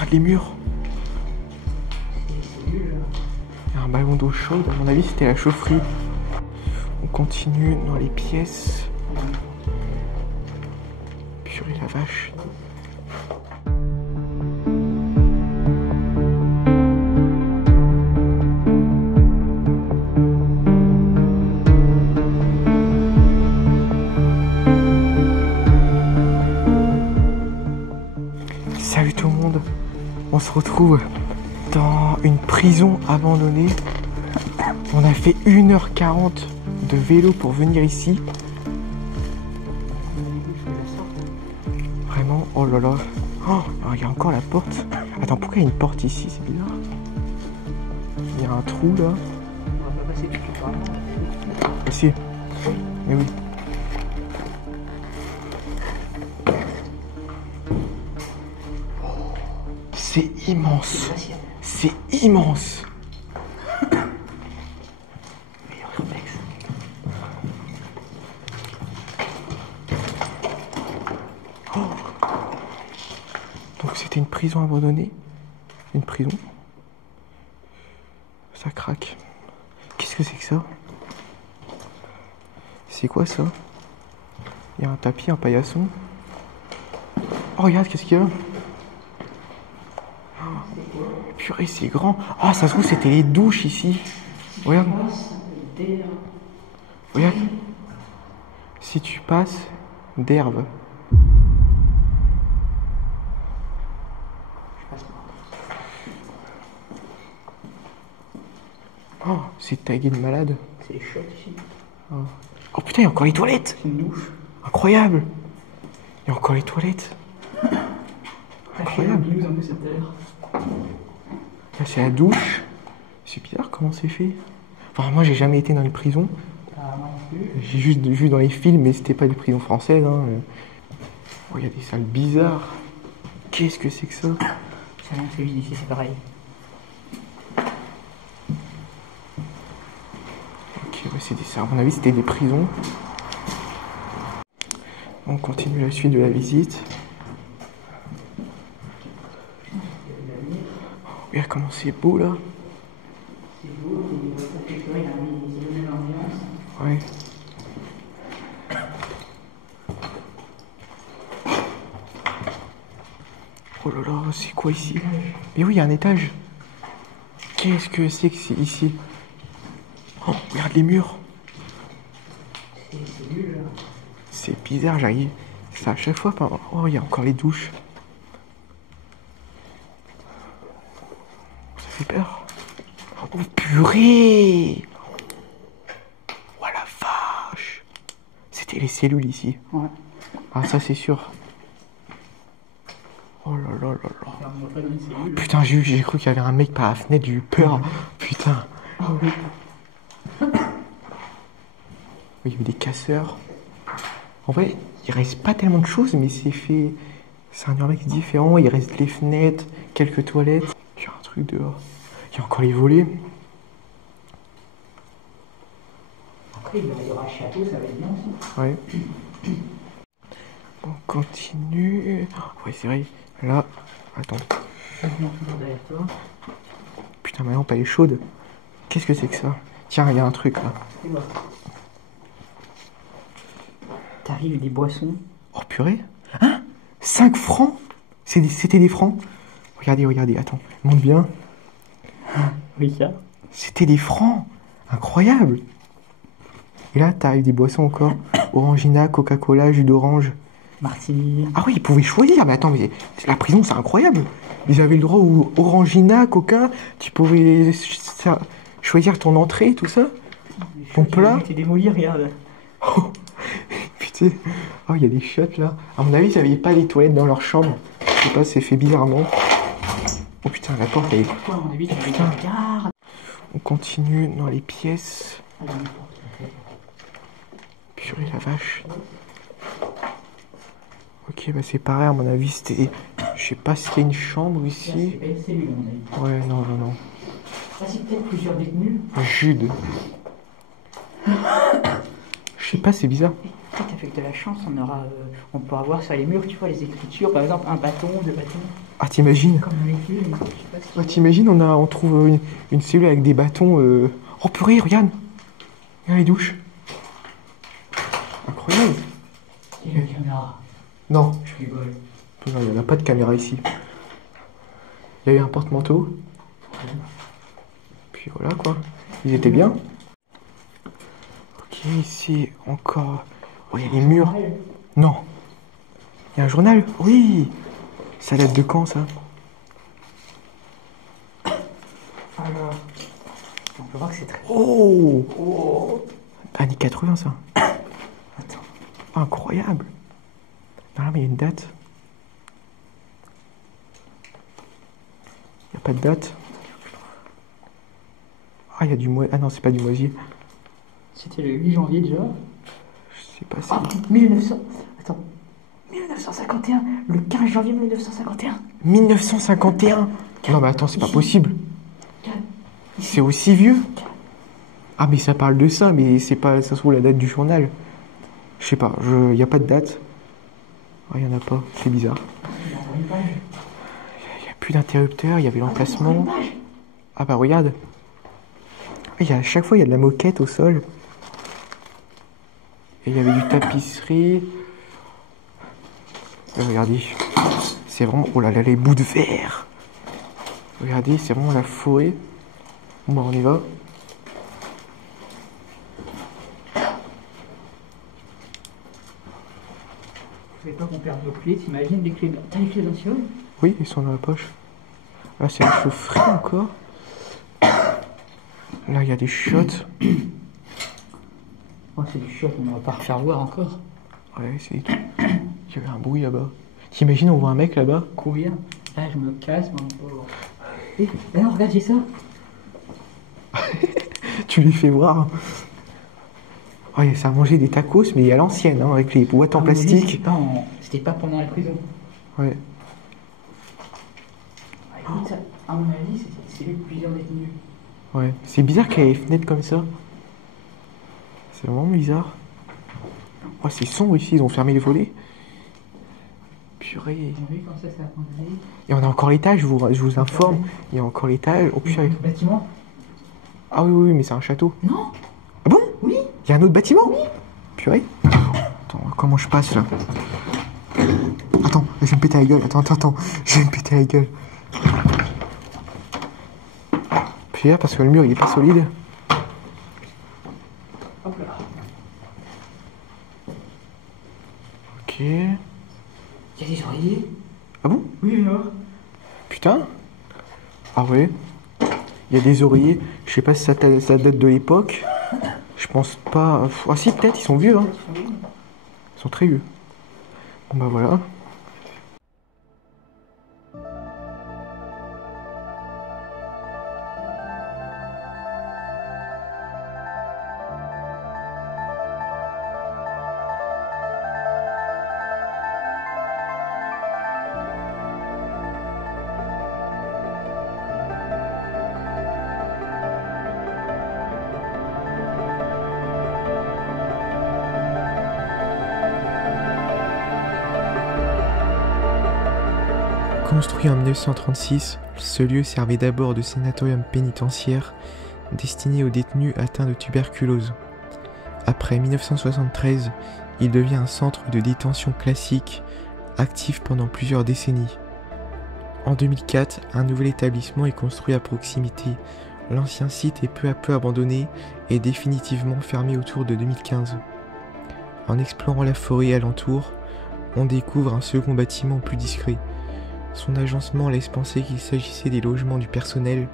regarde les murs. Il y a un ballon d'eau chaude, à mon avis c'était la chaufferie. On continue dans les pièces. Purée la vache. Salut tout le monde, on se retrouve dans une prison abandonnée. On a fait 1h40 de vélo pour venir ici. Vraiment, oh là là. Oh, il y a encore la porte. Attends, pourquoi il y a une porte ici? C'est bizarre. Il y a un trou là. On va pas passer dessus par Si. Mais oui. C'est immense. C'est immense. Meilleur réflexe. Oh. Donc c'était une prison abandonnée. Une prison. Ça craque. Qu'est-ce que c'est que ça? C'est quoi ça? Il y a un tapis, un paillasson. Oh regarde, qu'est-ce qu'il y a? Purée, c'est grand. Ah, ça se trouve, c'était les douches ici. Regarde. Regarde. Si tu passes d'herbe. Oh, c'est tagué de malade. C'est les shots ici. Oh putain, il y a encore les toilettes. C'est une douche. Incroyable. Il y a encore les toilettes. Incroyable. Un peu cette terre. Là, c'est la douche. C'est bizarre comment c'est fait. Enfin, moi, j'ai jamais été dans les prisons. Ah, non plus. J'ai juste vu dans les films, mais c'était pas des prisons françaises. Hein. Oh, il y a des salles bizarres. Qu'est-ce que c'est que ça? C'est rien, c'est vide ici, c'est pareil. Ok, ouais, c'est des salles. À mon avis, c'était des prisons. On continue la suite de la visite. Regarde comment c'est beau là. C'est beau, c'est le même ambiance. Ouais. Oh là là, c'est quoi ici? Mais oui, il y a un étage. Qu'est-ce que c'est ici? Oh, regarde les murs. C'est nul là. C'est bizarre, j'arrive. Ça à chaque fois. Oh, il y a encore les douches. Ça fait peur. Oh purée! Oh la vache! C'était les cellules ici. Ouais. Ah ça c'est sûr. Oh là là là là. On va pas dans une cellule. Putain, j'ai cru qu'il y avait un mec par la fenêtre, j'ai eu peur. Putain. Oui, il y avait des casseurs. En vrai, il reste pas tellement de choses, mais c'est fait. C'est un urbex différent. Il reste les fenêtres, quelques toilettes. Il y a un truc dehors. Il y a encore les volets. Après, il y aura le château, ça va être bien aussi. Ouais. On continue. Ouais, c'est vrai. Là, attends. Toujours derrière toi. Putain, ma lampe elle est chaude. Qu'est-ce que c'est que ça? Tiens, il y a un truc là. C'est moi. T'arrives des boissons. Oh purée. Hein? 5 francs? C'était des francs? Regardez, regardez, attends. Monte bien. Oui, ça. C'était des francs. Incroyable. Et là, t'arrives des boissons encore. Orangina, Coca-Cola, jus d'orange. Martini. Ah oui, ils pouvaient choisir. Mais attends, mais la prison, c'est incroyable. Ils avaient le droit au Orangina, Coca. Tu pouvais choisir ton entrée, tout ça. Ton plat. Tu démoli, regarde. Oh, putain. Oh, il y a des shots là. À mon avis, ils n'avaient pas les toilettes dans leur chambre. Je sais pas, c'est fait bizarrement. Oh putain, la porte elle est. Pourquoi, à mon avis, tu Putain. regardes. On continue dans les pièces. Purée la vache. Ok, bah c'est pareil, à mon avis, c'était. Je sais pas s'il y a une chambre ici. C'est pas une cellule, à mon avis. Ouais, non, non, non. Ah, c'est peut-être plusieurs détenus. Jude. Je sais pas, c'est bizarre. peut-être avec de la chance, on pourra voir sur les murs, tu vois, les écritures, par exemple, un bâton, deux bâtons, Ah, t'imagines? comme dans les films. Je sais pas si Ah, t'imagines, on trouve une cellule avec des bâtons. Oh purée, regarde! Regarde les douches. Incroyable. il y a une caméra. Non, Je rigole. non, il n'y en a pas de caméra ici. Il y a eu un porte-manteau. Puis voilà quoi. Ils étaient bien. Ok, ici encore. Oh, il y a les murs. Non. Il y a un journal? Oui. Ça date de quand ça? Alors, on peut voir que c'est très... Oh! Oh, Années 80 ça. attends. Incroyable. Non, mais il y a une date. Il n'y a pas de date. Ah, il y a du mois. Ah non, c'est pas du moisier. C'était le 8 janvier déjà. Je sais pas si. Ah, 1900... Attends. 1951. Le 15 janvier 1951. 1951. Non, mais attends, c'est pas possible. C'est aussi vieux? Ah, mais ça parle de ça, mais c'est pas. Ça se trouve la date du journal. Je sais pas, il n'y a pas de date. Ah, il n'y en a pas, c'est bizarre. Il y a une page. Il n'y a plus d'interrupteur, il y avait l'emplacement. Une page. Ah bah regarde. À chaque fois, il y a de la moquette au sol. Et il y avait du tapisserie. Regardez. C'est vraiment... Oh là là, les bouts de verre. Regardez, c'est vraiment la forêt. Bon bah on y va. Je savais pas qu'on perd nos clés, t'imagines les clés. T'as les clés dans le ciel? Oui, ils sont dans la poche. Là, c'est un cheveu frais encore. Là, il y a des shots. Oh, c'est du choc, on va pas refaire voir encore. Ouais, c'est des trucs. Il y avait un bruit là-bas. T'imagines, on voit un mec là-bas? Courir. Là, je me casse, mon pauvre. Eh, alors, regarde, j'ai ça. Tu lui fais voir. Oh, ça a mangé des tacos, mais à l'ancienne, hein, avec les boîtes en À mon avis, plastique. C'était pas pendant la prison. Ouais. Ah, écoute, à mon avis, c'est lui plusieurs détenus. Ouais. C'est bizarre qu'il y ait les fenêtres comme ça. C'est vraiment bizarre. Oh, c'est sombre ici, ils ont fermé les volets. Purée. T'as vu comme ça a fonctionné? Et on a encore l'étage, je vous informe. Il y a encore l'étage. Oh purée. Le bâtiment? Ah oui, oui, oui, mais c'est un château. Non? Ah bon? Oui? Il y a un autre bâtiment? Purée. Attends, comment je passe là? Attends, je vais me péter la gueule. Attends. Je vais me péter la gueule. Puis parce que le mur il est pas solide. Hop là. Ok. Il y a des oreillers? Ah bon? Oui, alors? Putain. Ah ouais. Il y a des oreillers. Je sais pas si ça date de l'époque. Je pense pas. Ah si, peut-être, ils sont vieux. Hein. Ils sont très vieux. Bon bah voilà. Construit en 1936, ce lieu servait d'abord de sanatorium pénitentiaire destiné aux détenus atteints de tuberculose. Après 1973, il devient un centre de détention classique, actif pendant plusieurs décennies. En 2004, un nouvel établissement est construit à proximité. L'ancien site est peu à peu abandonné et définitivement fermé autour de 2015. En explorant la forêt alentour, on découvre un second bâtiment plus discret. Son agencement laisse penser qu'il s'agissait des logements du personnel,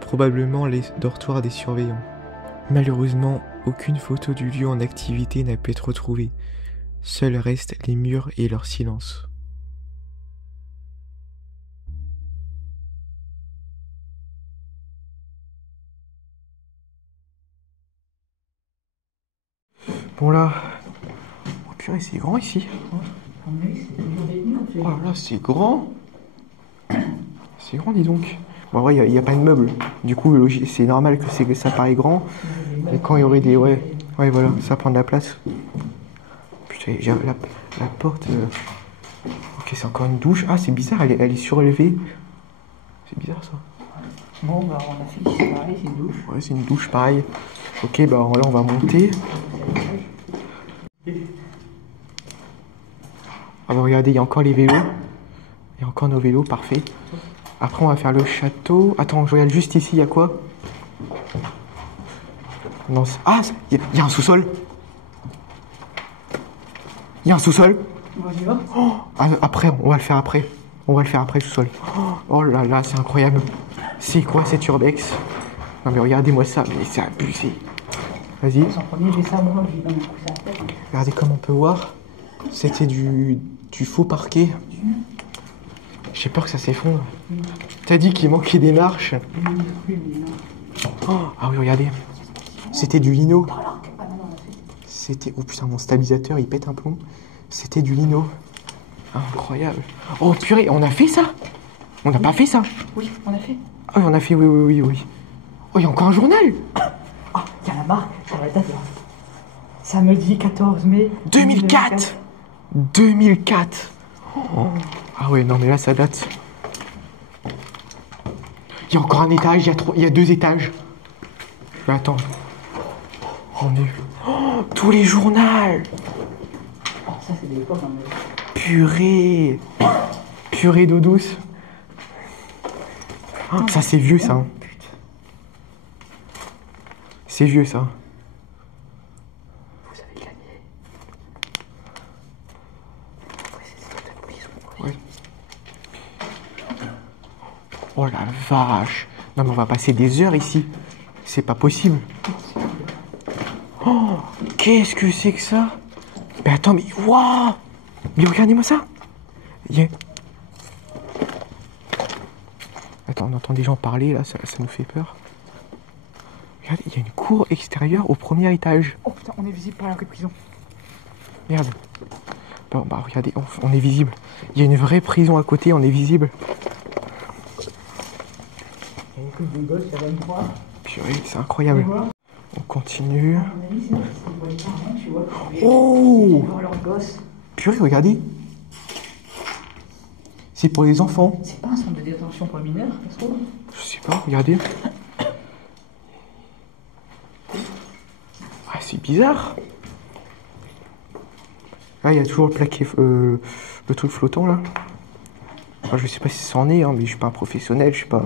probablement les dortoirs des surveillants. Malheureusement, aucune photo du lieu en activité n'a pu être retrouvée. Seuls restent les murs et leur silence. Bon là... Oh purée, c'est grand ici. À mon avis, c'est toujours détenu, en fait. Oh là, c'est grand. C'est grand, dis donc. Bon, en vrai, il n'y a pas de meubles. Du coup, c'est normal que ça paraît grand. Mais quand il y aurait des... Ouais, voilà, ça prend de la place. Putain, j'ai la porte. Ok, c'est encore une douche. Ah, c'est bizarre, elle est surélevée. C'est bizarre ça. Bon, bah on a fait ici, pareil, c'est une douche. Ouais, c'est une douche pareil. Ok, bah là on va monter. Ah bah regardez, il y a encore les vélos. Il y a encore nos vélos, parfait. Après on va faire le château. Attends, je regarde juste ici, il y a quoi? Non, ah, il y a un sous-sol. Il y a un sous-sol. On y va. Oh, après, on va le faire après. On va le faire après le sous-sol. Oh là là, c'est incroyable. C'est quoi cette urbex? Non mais regardez-moi ça, mais c'est abusé. Vas-y. En premier, j'ai ça, moi, je lui donne un coup sur la tête. Regardez comme on peut voir. C'était du faux parquet. J'ai peur que ça s'effondre. T'as dit qu'il manquait des marches. Oh, ah oui, regardez. C'était du lino. C'était... Oh putain, mon stabilisateur, il pète un plomb. C'était du lino. Incroyable. Oh purée, on a fait ça? On n'a pas fait ça? Oui, on a fait. Ah oui, on a fait, oui. Oh, il y a encore un journal. Ah, il y a la marque, sur la date là. Samedi 14 mai 2004. 2004. Oh. Ah ouais, non mais là ça date. Il y a encore un étage, il y a 2 étages. Je vais attendre. On est... Oh, tous les journaux. Oh, ça c'est de l'époque, hein, mais... Purée d'eau douce. Oh, ça c'est vieux ça. Hein. C'est vieux ça. Vous avez gagné. Ouais. Oh la vache. Non mais on va passer des heures ici. C'est pas possible. Oh, qu'est-ce que c'est que ça? Mais attends, mais waouh! Mais regardez-moi ça. Yeah. Attends, on entend des gens parler là, ça nous fait peur. Regardez, il y a une cour extérieure au premier étage. Oh putain, on est visible par la prison. Merde. Bon, bah regardez, on est visible. Il y a une vraie prison à côté, on est visible. Il y a une coupe de gosses, ça va me croire. Purée, c'est incroyable. On continue. Oh! Oh! Leurs gosses. Purée, regardez. C'est pour les enfants. C'est pas un centre de détention pour mineurs, ça se trouve? Je sais pas, regardez. Ah, c'est bizarre. Ah, il y a toujours le plaqué, le truc flottant là. Enfin, je sais pas si ça en est, hein, mais je suis pas un professionnel, je sais pas.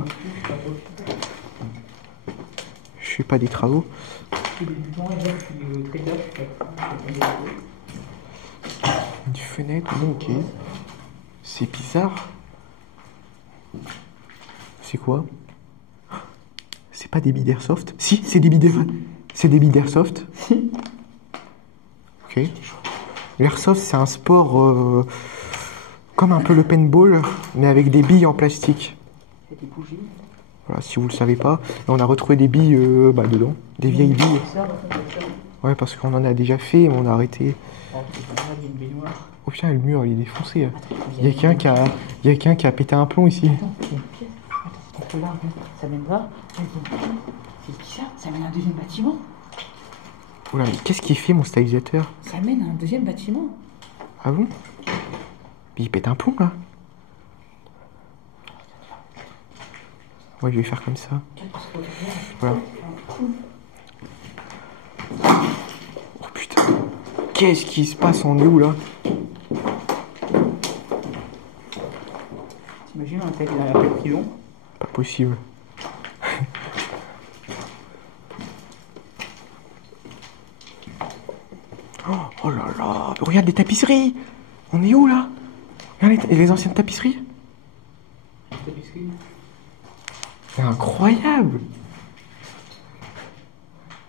Je fais pas des travaux. Une fenêtre, ok. C'est bizarre. C'est quoi? C'est pas des billes d'airsoft? Si, c'est des billes d'airsoft. C'est des billes d'airsoft. Ok. L'airsoft, c'est un sport comme un peu le paintball, mais avec des billes en plastique. Il y a des bougies. Voilà, si vous le savez pas. Et on a retrouvé des billes dedans. Des vieilles billes. Ouais, parce qu'on en a déjà fait, mais on a arrêté. Oh putain, le mur, il est défoncé. Il y a quelqu'un qui a pété un plomb ici. Attends, il y a une pièce. Attends, là, ça mène là. C'est bizarre, ça mène à un deuxième bâtiment. Oula, mais qu'est-ce qu'il fait, mon stabilisateur? Ça mène à un deuxième bâtiment. Ah bon? Il pète un plomb, là. Ouais, je vais faire comme ça. Voilà. Oh putain. Qu'est-ce qui se passe? On est où, là? T'imagines, on attaque la prison? Pas possible. Oh là là. Regarde les tapisseries. On est où, là? Regarde les anciennes tapisseries. C'est incroyable.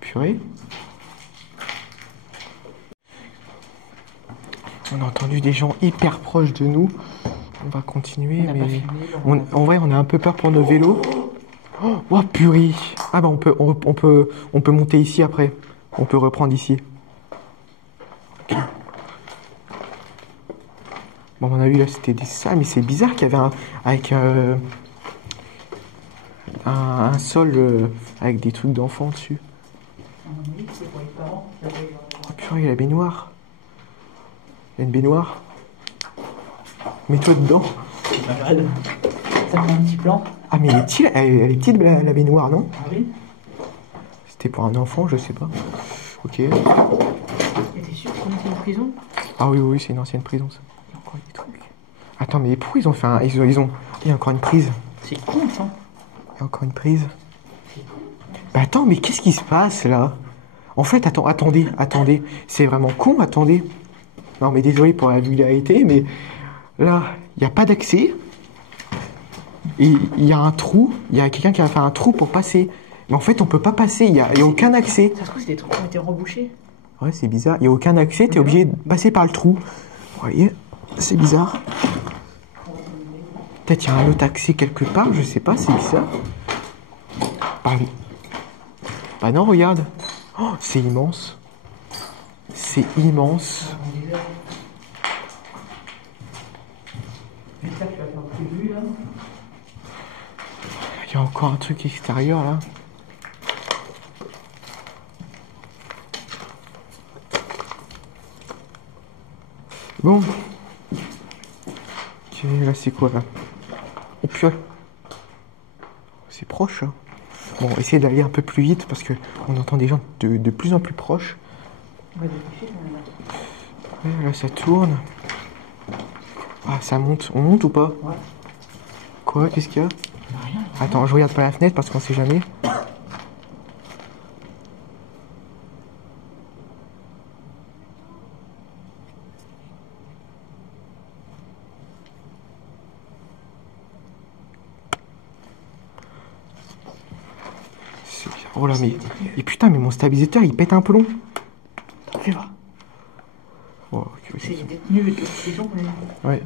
Purée. On a entendu des gens hyper proches de nous. On va continuer, mais en vrai, on a un peu peur pour nos vélos. Oh purée. Ah bah on peut monter ici après. On peut reprendre ici. Okay. Bon, on a vu là, c'était des salles, mais c'est bizarre qu'il y avait un sol avec des trucs d'enfants dessus. Oh purée, la baignoire. Il y a une baignoire. Mets-toi dedans. Regarde. Ça me fait un petit plan. Ah, mais elle est petite la baignoire, non? Ah oui. C'était pour un enfant, je sais pas. Ok. Et t'es sûr qu'on était en prison? Ah oui, oui, c'est une ancienne prison, ça. Il y a encore des trucs. Attends, mais pourquoi ils ont fait un... Il y a encore une prise. C'est con, ça. Il y a encore une prise. Bah attends, mais qu'est-ce qui se passe, là? En fait, attendez. C'est vraiment con, attendez. Non, mais désolé pour la vulgarité, mais... Là, il n'y a pas d'accès. Et il y a un trou. Il y a quelqu'un qui a fait un trou pour passer. Mais en fait, on peut pas passer. Il n'y a aucun accès. Ça se trouve, c'est des trucs qui ont été rebouchés. Ouais, c'est bizarre. Il n'y a aucun accès. T'es obligé de passer par le trou. Vous voyez? C'est bizarre. Peut-être il y a un autre accès quelque part. Je sais pas. C'est bizarre. Bah non, regarde. Oh, c'est immense. C'est immense. J'espère que tu vas faire plus de vue, là. Il y a encore un truc extérieur, là. Bon. Ok, là, c'est quoi, là? Oh, purée. C'est proche, hein. Bon, essayez d'aller un peu plus vite, parce que on entend des gens de plus en plus proches. On va dépêcher, quand même. Ouais, là, ça tourne. Ah, ça monte. On monte ou pas? Ouais. Quoi? Qu'est-ce qu'il y a? Rien. Attends, je regarde pas la fenêtre, parce qu'on sait jamais. Oh là, mais... Et putain, mais mon stabilisateur, il pète un plomb. Attends, fais voir. Oh, ok, C'est des détenus de prison, mais... Ouais.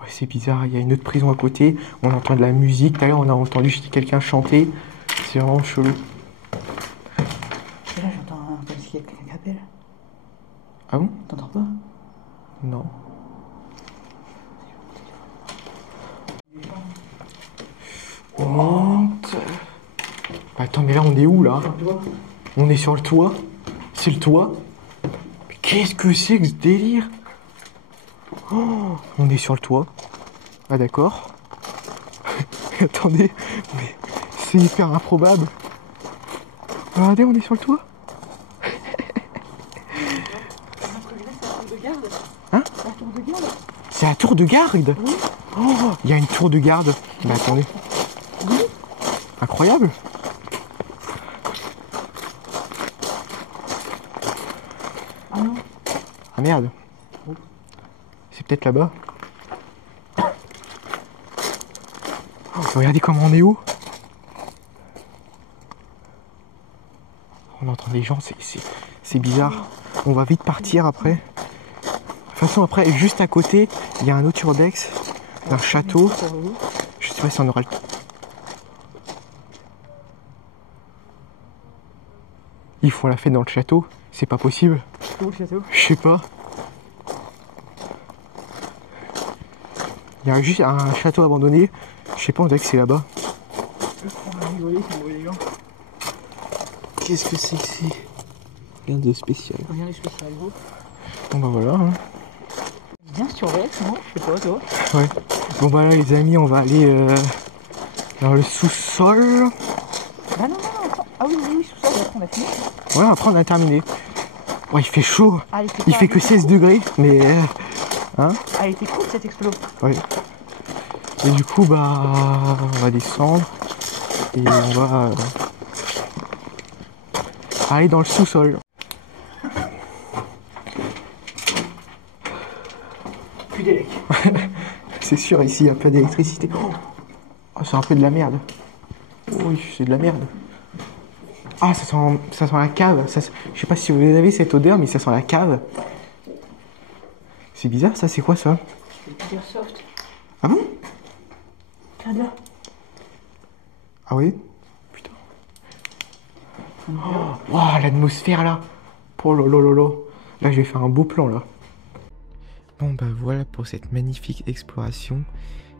Ouais, c'est bizarre, il y a une autre prison à côté. On entend de la musique. Tout à l'heure, on a entendu quelqu'un chanter. C'est vraiment chelou. Et là, j'entends comme s'il y a quelqu'un qui appelle. Ah bon? T'entends pas? Non. On monte. Attends, mais là, on est où, là? On est sur le toit. C'est le toit. Mais qu'est-ce que c'est que ce délire? Oh, on est sur le toit. Ah, d'accord. Attendez, mais c'est hyper improbable. Regardez, on est sur le toit. Hein? La tour de garde? C'est la tour de garde? Oui. Oh, il y a une tour de garde. Mais attendez. Oui. Incroyable. Ah non. Ah merde. C'est peut-être là-bas. Oh, regardez comment on est haut. On entend des gens, c'est bizarre. On va vite partir après. De toute façon, après, juste à côté, il y a un autre urbex, un château. Je sais pas si on aura le temps. Ils font la fête dans le château. C'est pas possible. C'est où le château? Je sais pas. Il y a juste un château abandonné. Je sais pas, on dirait que c'est là-bas. On va rigoler, c'est mauvais les gens. Qu'est-ce que c'est que c'est? Rien de spécial. Rien de spécial, gros. Bon bah voilà. Hein. Bien surveillé, non? Je sais pas, toi. Ouais. Bon bah là les amis, on va aller dans le sous-sol. Ah non, attends. Ah oui, sous ça, on a fini. Ouais, après on a terminé. Ouais, il fait chaud. Ah, Il fait que 16 degrés, mais... hein? Ah, elle était cool cette explo. Ouais. Et du coup, bah... on va descendre. Et on va... aller dans le sous-sol. Plus d'élec. C'est sûr, ici, il n'y a pas d'électricité. Oh, c'est un peu de la merde. Oui, c'est de la merde. Ah, ça sent la cave. Ça, je sais pas si vous avez cette odeur, mais ça sent la cave. C'est bizarre, ça, c'est quoi ça? C'est du airsoft. Ah bon? Regarde là. Ah oui? Putain. Oh, wow, l'atmosphère là. Oh lolo. Là, je vais faire un beau plan là. Bon bah voilà pour cette magnifique exploration.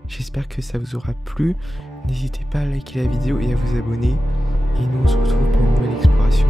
J'espère que ça vous aura plu. N'hésitez pas à liker la vidéo et à vous abonner. Et nous on se retrouve pour une nouvelle exploration.